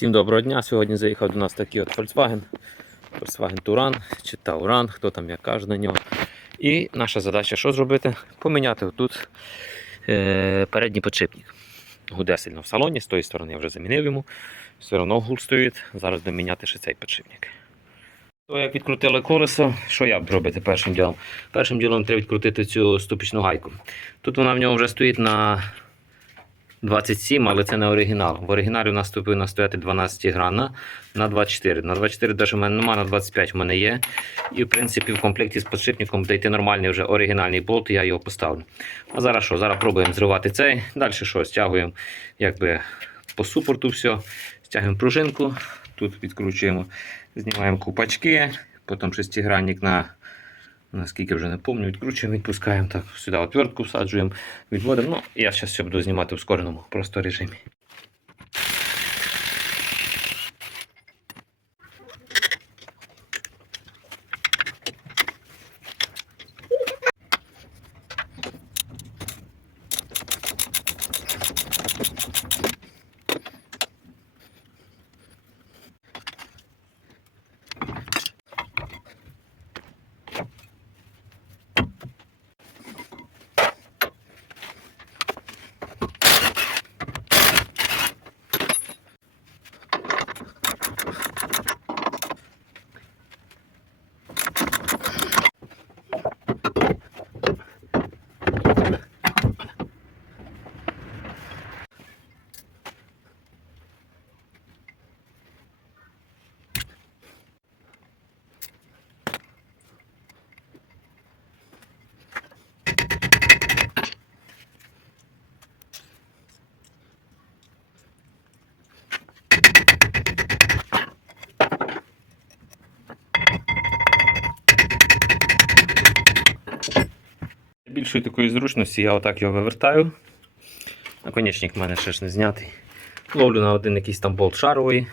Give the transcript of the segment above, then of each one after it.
Всім доброго дня. Сьогодні заїхав до нас такий от Volkswagen. Volkswagen Touran чи Tauran, хто там як каже на нього. І наша задача що зробити? Поміняти отут е, передній подшипник. Гуде сильно в салоні, з тої сторони я вже замінив йому. Все одно гул стоїть. Зараз будемо міняти ще цей подшипник. То як відкрутили колесо, що я буду робити першим ділом? Першим ділом треба відкрутити цю ступічну гайку. Тут вона в нього вже стоїть на 27, але це не оригінал. В оригіналі у нас повинна стояти 12 грана на 24. На 24 навіть мене немає, на 25 в мене є. І в принципі в комплекті з підшипником дійти нормальний вже оригінальний болт, я його поставлю. А зараз що? Зараз пробуємо зривати цей. Далі що? Стягуємо якби по супорту все. Стягуємо пружинку, тут відкручуємо, знімаємо купачки, потім шестигранник на Наскільки вже не пам'ятаю, відкручуємо, відпускаємо так, сюди отвертку всаджуємо, відводимо. Ну, я зараз все буду знімати в скореному просто режимі. Більшої такої зручності я отак його вивертаю. Наконечник в мене ще ж не знятий. Ловлю на один якийсь там болт шаровий.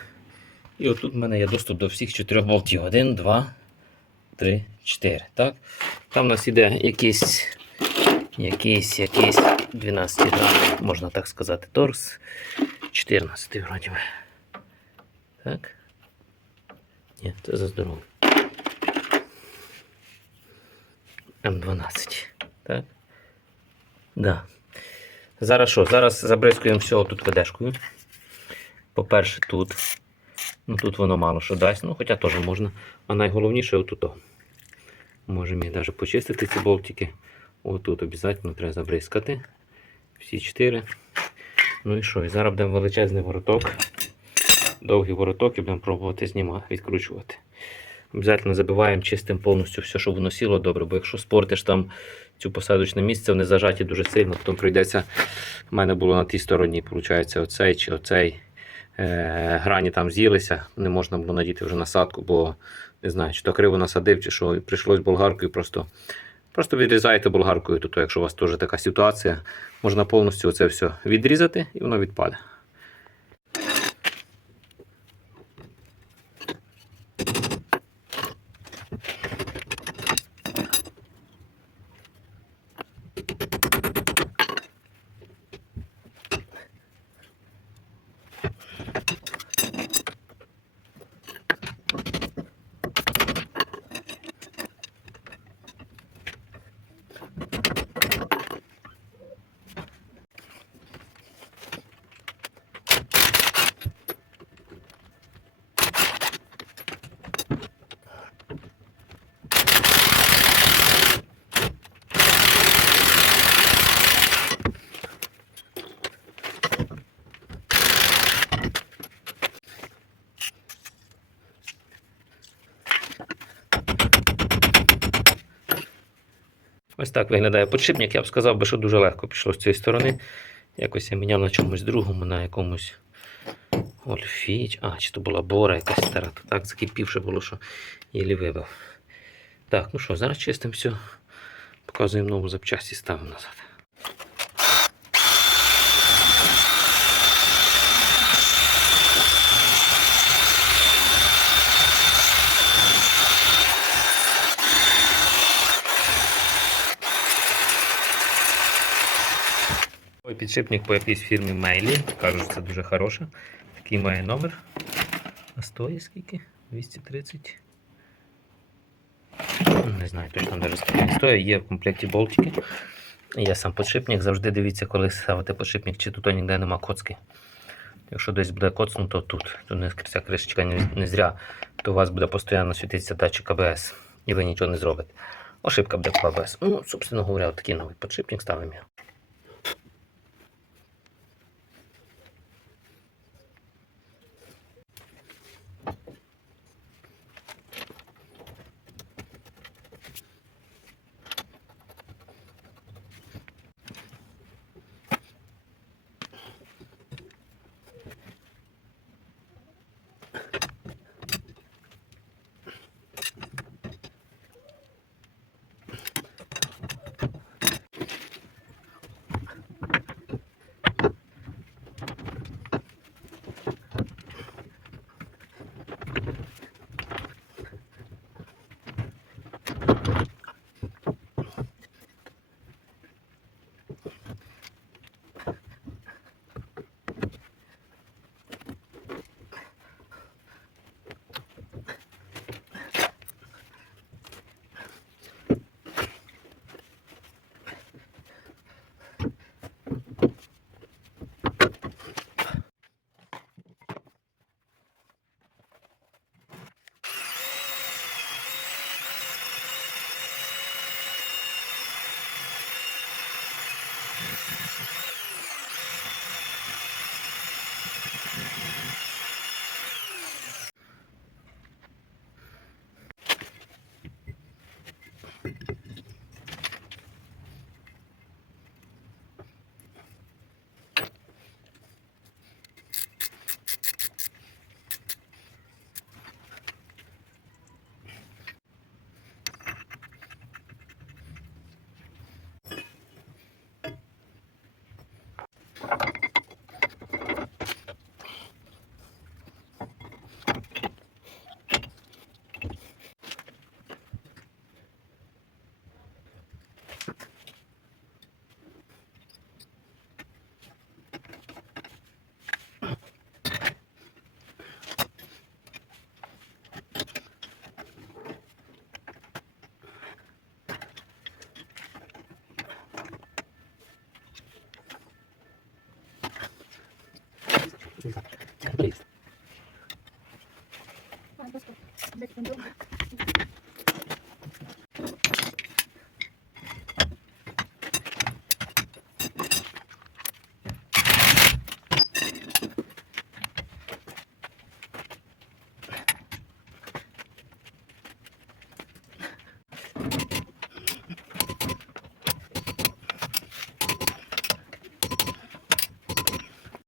І отут в мене є доступ до всіх чотирьох болтів. Один, два, три, чотири. Так? Там у нас іде якийсь, якийсь, якийсь 12 грам, можна так сказати, торкс. 14 вроді. Так. Ні, це за здоров'я. М12. Так? Да. Зараз що? Зараз забризкуємо все тут ведешкою. По-перше, тут. Ну тут воно мало що дасть, ну хоча теж можна. А найголовніше отут. Можемо і навіть почистити ці болтики. Отут обов'язково треба забризкати. Всі чотири. Ну і що? І зараз будемо величезний вороток. Довгий вороток і будемо пробувати знімати, відкручувати. Обязательно забиваємо чистим повністю все, щоб воно сіло добре, бо якщо спортиш там цю посадочне місце, вони зажаті дуже сильно, потім прийдеться. У мене було на тій стороні, виходить, оцей чи оцей е, грані там з'їлися, не можна було надіти вже насадку, бо не знаю, чи то криво насадив, чи що, і прийшлось болгаркою просто. Просто відрізаєте болгаркою, то, якщо у вас теж така ситуація, можна повністю це все відрізати і воно відпаде. Ось так виглядає подшипник. Я б сказав би, що дуже легко пішло з цієї сторони. Якось я міняв на чомусь другому, на якомусь Ольфіч. А, чи то була бора якась стара. То так закипівше було, що її вибив. Так, ну що, зараз чистимо все. Показуємо нову запчасті, ставимо назад. Підшипник по якійсь фірмі Мейлі. Кажуть, що це дуже хороше. Такий має номер. А стоїть скільки? 230. Не знаю, точно навіть скільки він стоїть. Є в комплекті болтики. Є сам подшипник. Завжди дивіться, коли ставите подшипник, чи тут ніде нема коцки. Якщо десь буде коцнуто тут, то не ця кришечка не, не зря, то у вас буде постійно світитися датчик АБС, і ви нічого не зробите. Ошибка буде по АБС. Ну, собственно говоря, такий новий подшипник ставимо. Deixa eu falar.